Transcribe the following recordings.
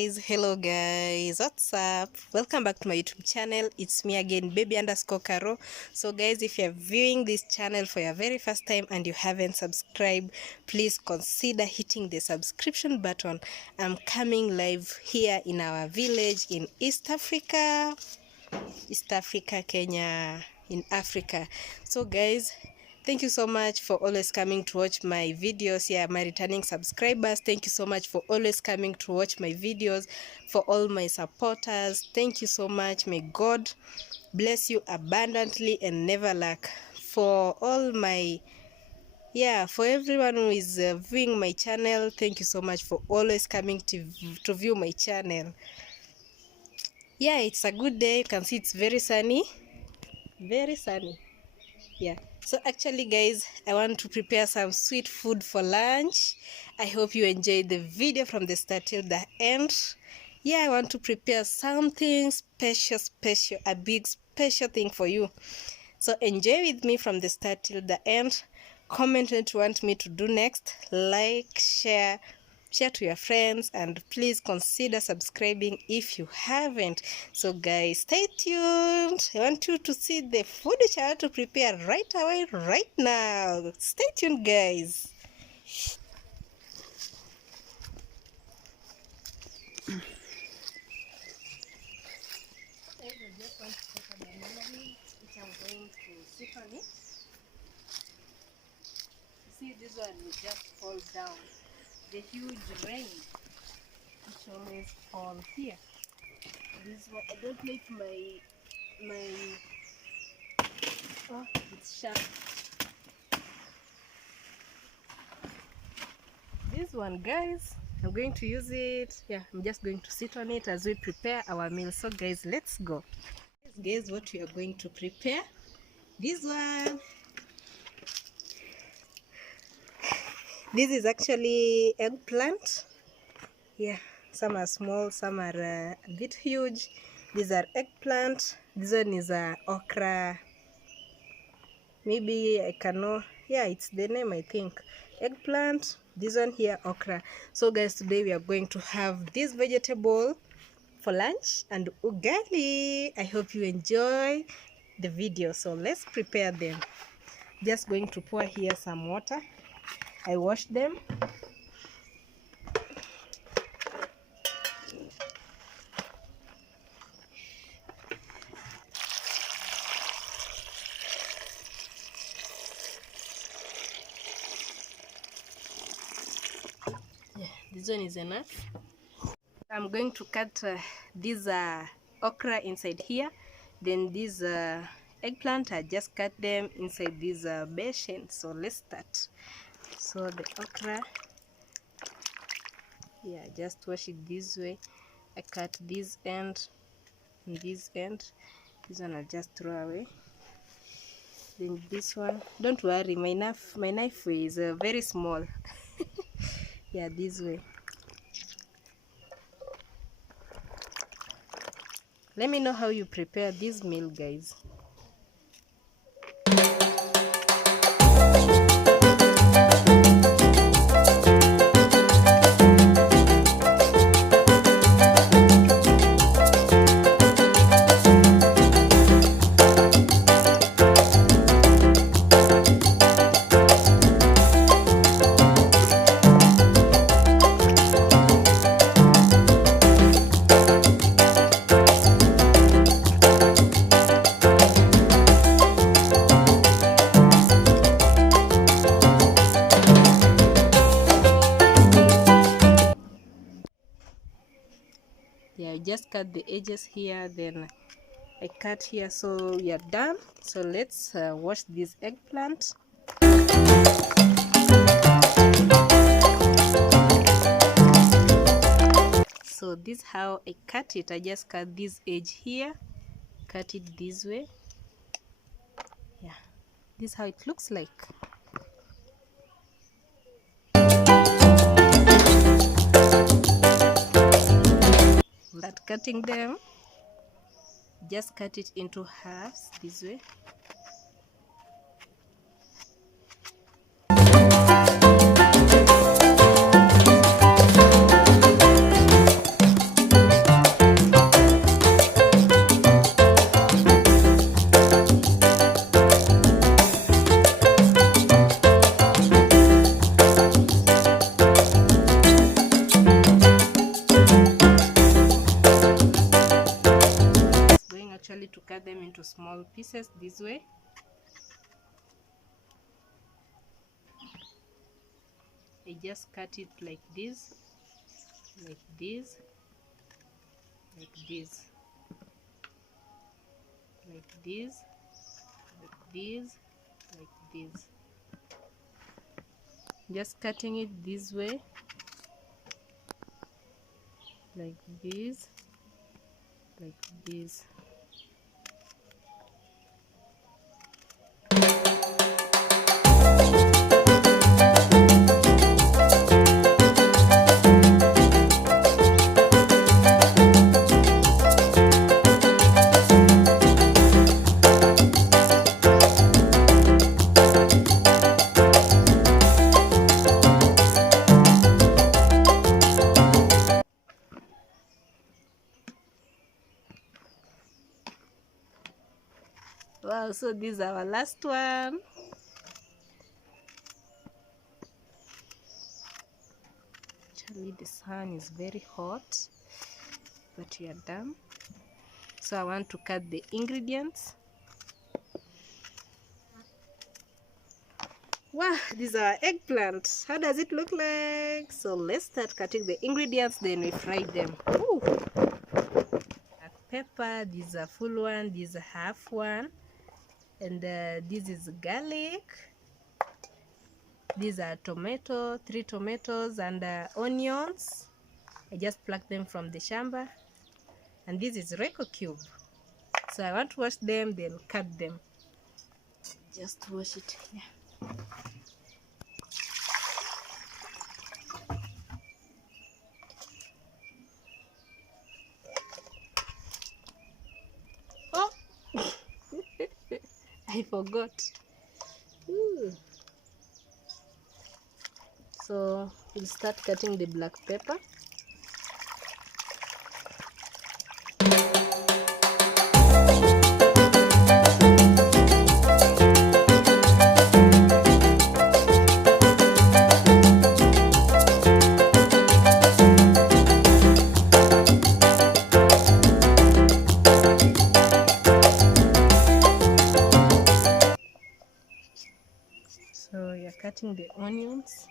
Hello guys, what's up? Welcome back to my YouTube channel. It's me again, baby_Caro. So guys, if you're viewing this channel for your very first time and you haven't subscribed, please consider hitting the subscription button. I'm coming live here in our village in East Africa, Kenya, in Africa. So guys, thank you so much for always coming to watch my videos. My returning subscribers, thank you so much for always coming to watch my videos. For all my supporters, thank you so much. May God bless you abundantly and never lack. For all my for everyone who is viewing my channel, thank you so much for always coming to view my channel. It's a good day. You can see it's very sunny, so actually guys, I want to prepare some sweet food for lunch. I hope you enjoyed the video from the start till the end. I want to prepare something special, a big special thing for you. So enjoy with me from the start till the end. Comment what you want me to do next. Like, share to your friends, and please consider subscribing if you haven't. So guys, stay tuned. I want you to see the food which I want to prepare right away, right now. Stay tuned guys. See, this one will just fall down. The huge rain which always fall here. This one, I don't like my it's sharp. This one guys, I'm going to use it. I'm just going to sit on it as we prepare our meal. So guys, let's go. Guys, what we are going to prepare, this one, this is actually eggplant. Some are small, some are a bit huge. These are eggplant. This one is okra. Maybe I cannot. It's the name, I think. Eggplant. This one here, okra. So guys, today we are going to have this vegetable for lunch and ugali. I hope you enjoy the video. So let's prepare them. Just going to pour here some water. I washed them. This one is enough. I'm going to cut this okra inside here. Then this eggplant, I just cut them inside this basin. So let's start. So the okra, just wash it this way. I cut this end and this end. This one I'll just throw away. Then this one, don't worry, my knife is very small. This way. Let me know how you prepare this meal guys. I just cut the edges here, then I cut here, so we are done. So let's wash this eggplant. So this is how I cut it. I just cut this edge here, cut it this way. This is how it looks like. Start cutting them. Just cut it into halves this way. pieces this way. I just cut it like this, like this, like this, like this, like this, like this. Just cutting it this way, like this, like this. Wow, so this is our last one. Actually, the sun is very hot, but we are done. So I want to cut the ingredients. Wow, these are eggplant. How does it look like? So let's start cutting the ingredients, then we fry them. Ooh. Black pepper, this is a full one, this is a half one, and this is garlic. These are tomato, 3 tomatoes, and onions. I just plucked them from the shamba. And this is Reco cube. So I want to wash them, then cut them. Just wash it here. Oh, I forgot. Ooh. So we'll start cutting the black pepper. So you're cutting the onions.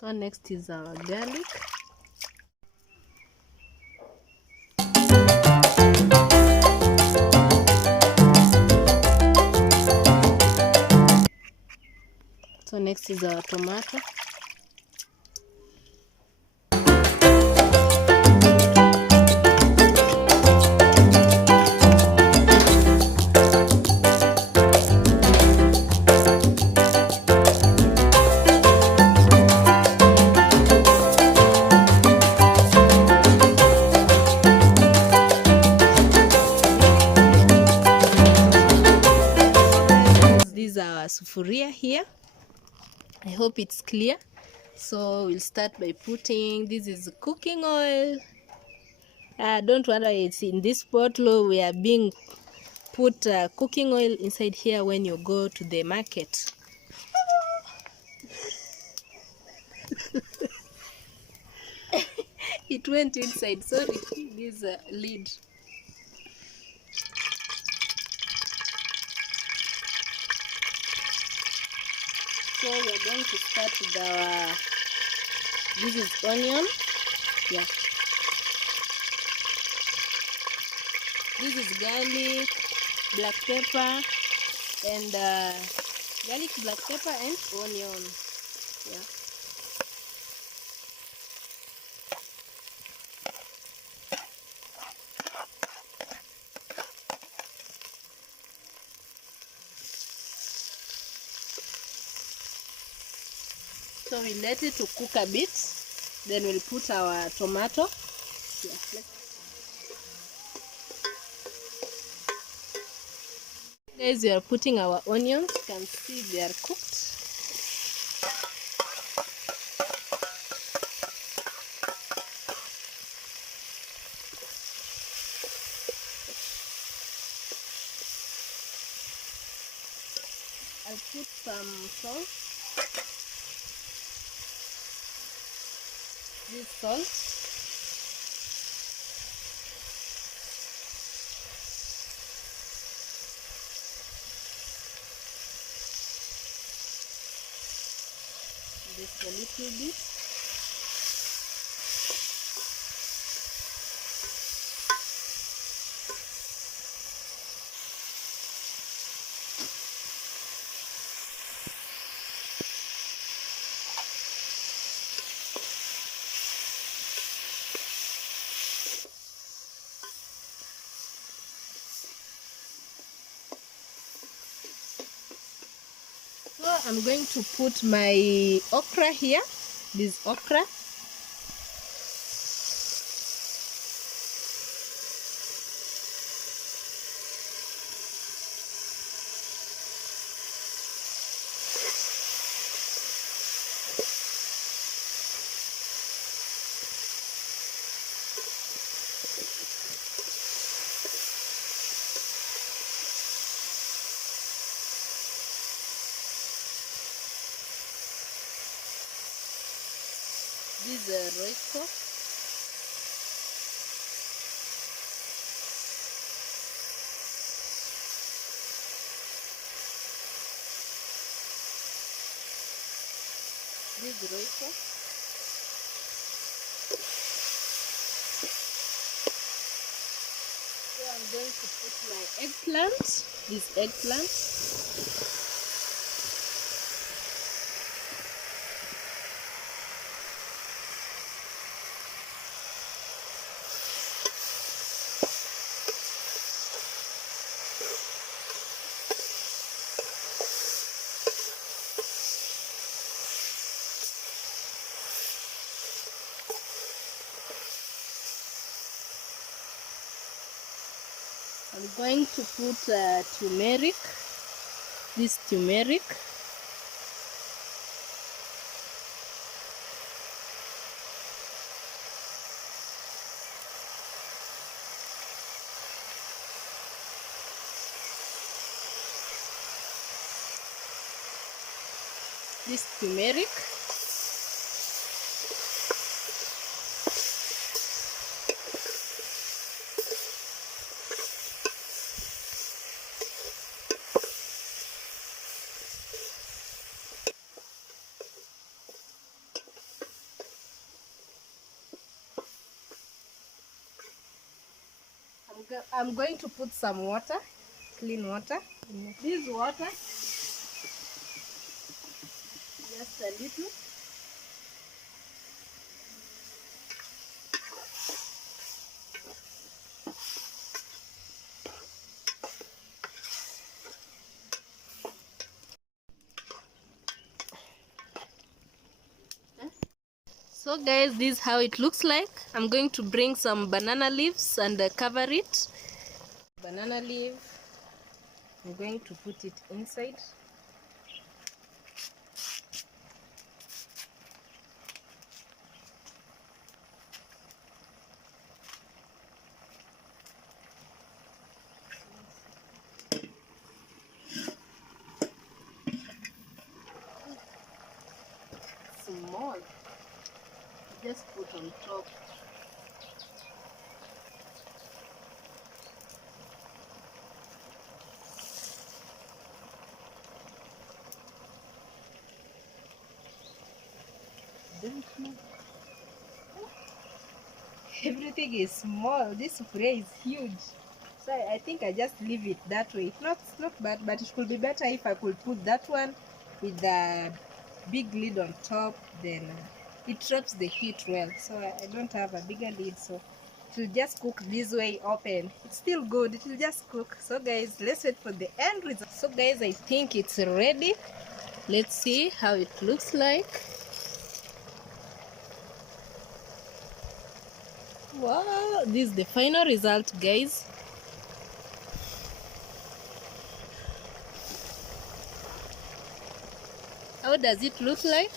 So next is our garlic. So next is our tomato. This is our sufuria here. I hope it's clear. So we'll start by putting, this is cooking oil. Don't worry, it's in this bottle. We are being put cooking oil inside here when you go to the market. It went inside. Sorry, this lid. So we're going to start with our, this is onion. Yeah. This is garlic, black pepper, and garlic, black pepper, and onion. Yeah. So we let it to cook a bit, then we'll put our tomato. Yeah, guys, we are putting our onions. You can see they are cooked. I'll put some salt. This salt. Just a little bit. So I'm going to put my okra here. This okra. This royco. This royco. So I'm going to put my eggplant. This eggplant. I'm going to put turmeric. This turmeric. This turmeric. I'm going to put some water, clean water. This water, just a little. So guys, this is how it looks like. I'm going to bring some banana leaves and cover it. Banana leaf, I'm going to put it inside. Small, just put on top. Don't know. Everything is small. This spray is huge. So I think I just leave it that way. It's not bad, but it could be better if I could put that one with the big lid on top. Then it traps the heat well. So I don't have a bigger lid, so it will just cook this way open. It's still good. It will just cook. So guys, let's wait for the end result. So guys, I think it's ready. Let's see how it looks like. Wow, this is the final result, guys. How does it look like?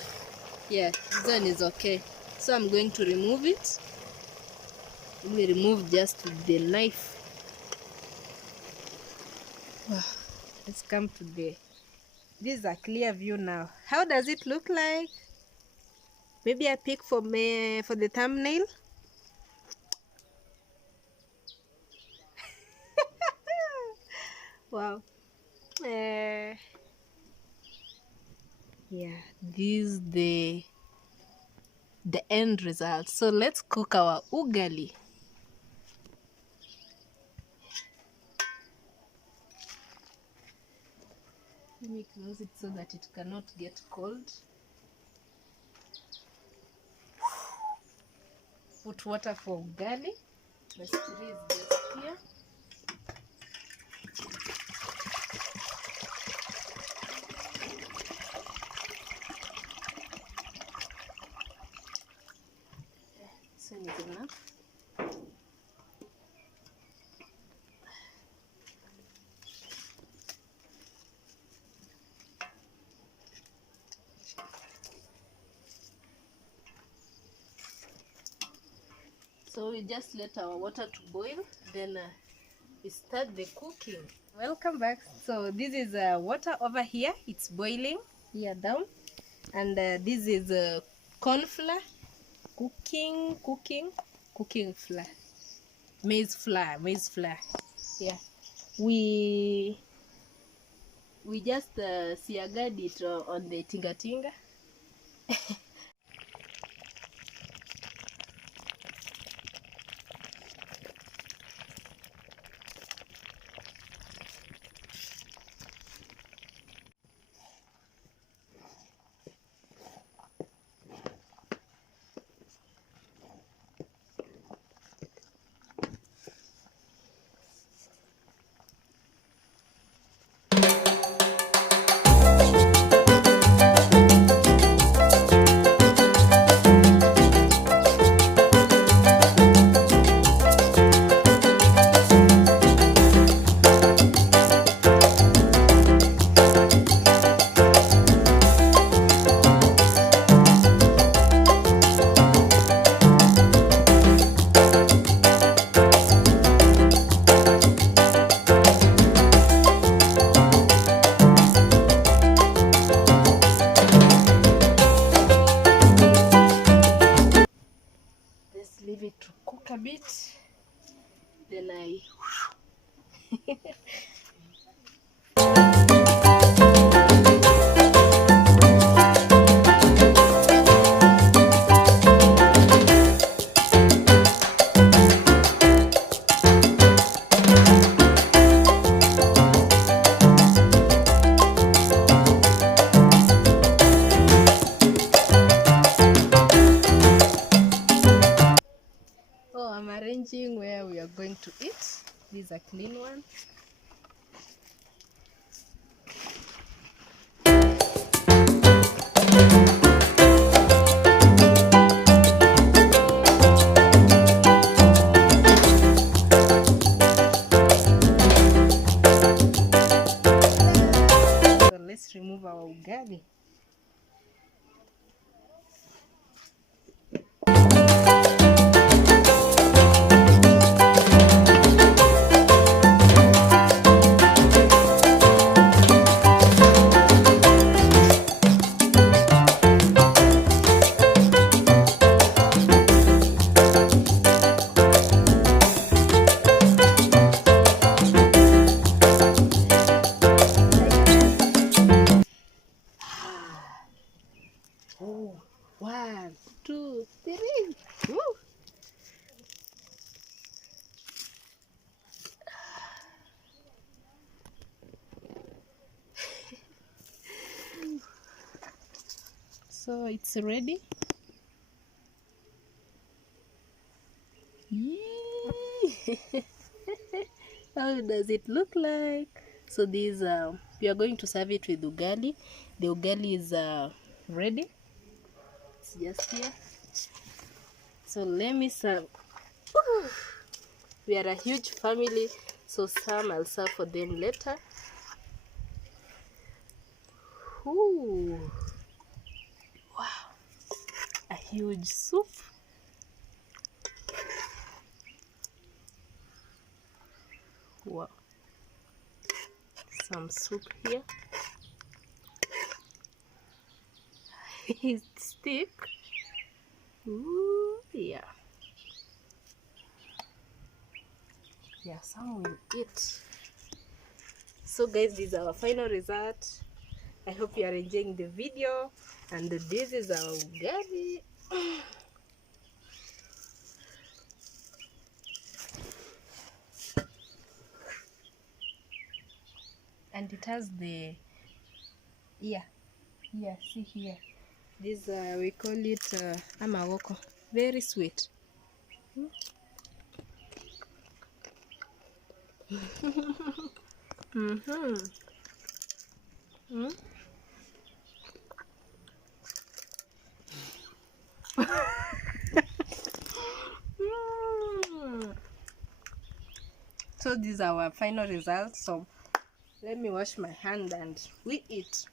Yeah, this one is okay. So I'm going to remove it. Let me remove just with the knife. Wow. Let's come to the... This is a clear view now. How does it look like? Maybe I pick for the thumbnail. Wow. Yeah, this is the end result. So let's cook our ugali. Let me close it so that it cannot get cold. Put water for ugali. The three is just here. This one is enough. So we just let our water to boil, then we start the cooking. Welcome back. So this is water over here. It's boiling here down, and this is corn flour, cooking flour, maize flour. Yeah, we just siagad it on the tinga. Leave it to cook a bit, then I'm arranging where we are going to eat. This is a clean one. So let's remove our ugali. Oh, 1, 2, 3. Woo. So it's ready. How does it look like? So these we are going to serve it with ugali. The ugali is ready. It's just here. So let me serve Ooh, we are a huge family, so some I'll serve for them later. Ooh, wow, a huge soup. Wow, some soup here. It's thick. Ooh, yeah. Yeah, some will eat. So guys, this is our final result. I hope you are enjoying the video, and this is our ugali. And it has the, yeah, see here, this we call it amawoko, very sweet. Mm-hmm. Mm. Mm. So these are our final results. So let me wash my hand and we eat.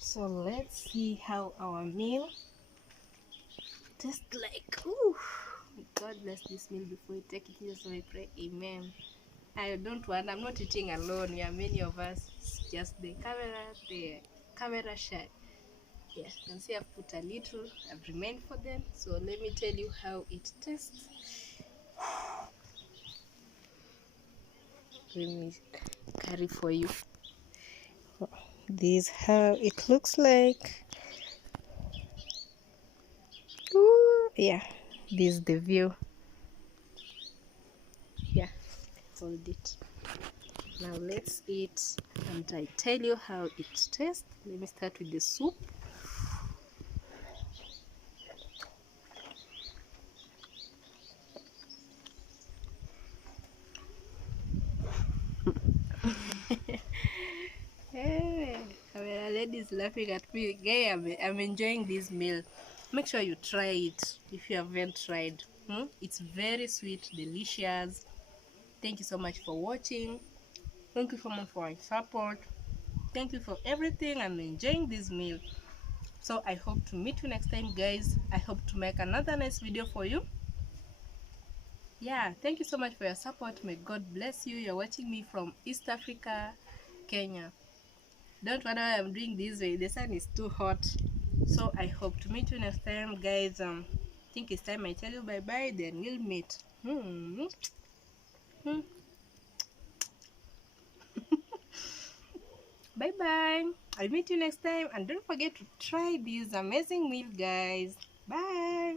So let's see how our meal tastes like. Ooh. God bless this meal before you take it. Just so I pray, amen. I'm not eating alone. We are many of us. It's just the camera shy. Yeah, you can see I've put a little, I've remained for them. So let me tell you how it tastes. Let me carry for you. This is how it looks like. Ooh, yeah, this is the view. Yeah, hold it. Now let's eat and I tell you how it tastes. Let me start with the soup. Hey, our lady is laughing at me. Guy, I'm enjoying this meal. Make sure you try it if you haven't tried. It's very sweet, delicious. Thank you so much for watching. Thank you so much for your support. Thank you for everything. I'm enjoying this meal. So I hope to meet you next time, guys. I hope to make another nice video for you. Yeah, thank you so much for your support. May God bless you. You're watching me from East Africa, Kenya. Don't wonder why I'm doing this way. The sun is too hot. So I hope to meet you next time, guys. Think it's time I tell you bye bye, then we'll meet. Bye bye. I'll meet you next time, and don't forget to try this amazing meal, guys. Bye.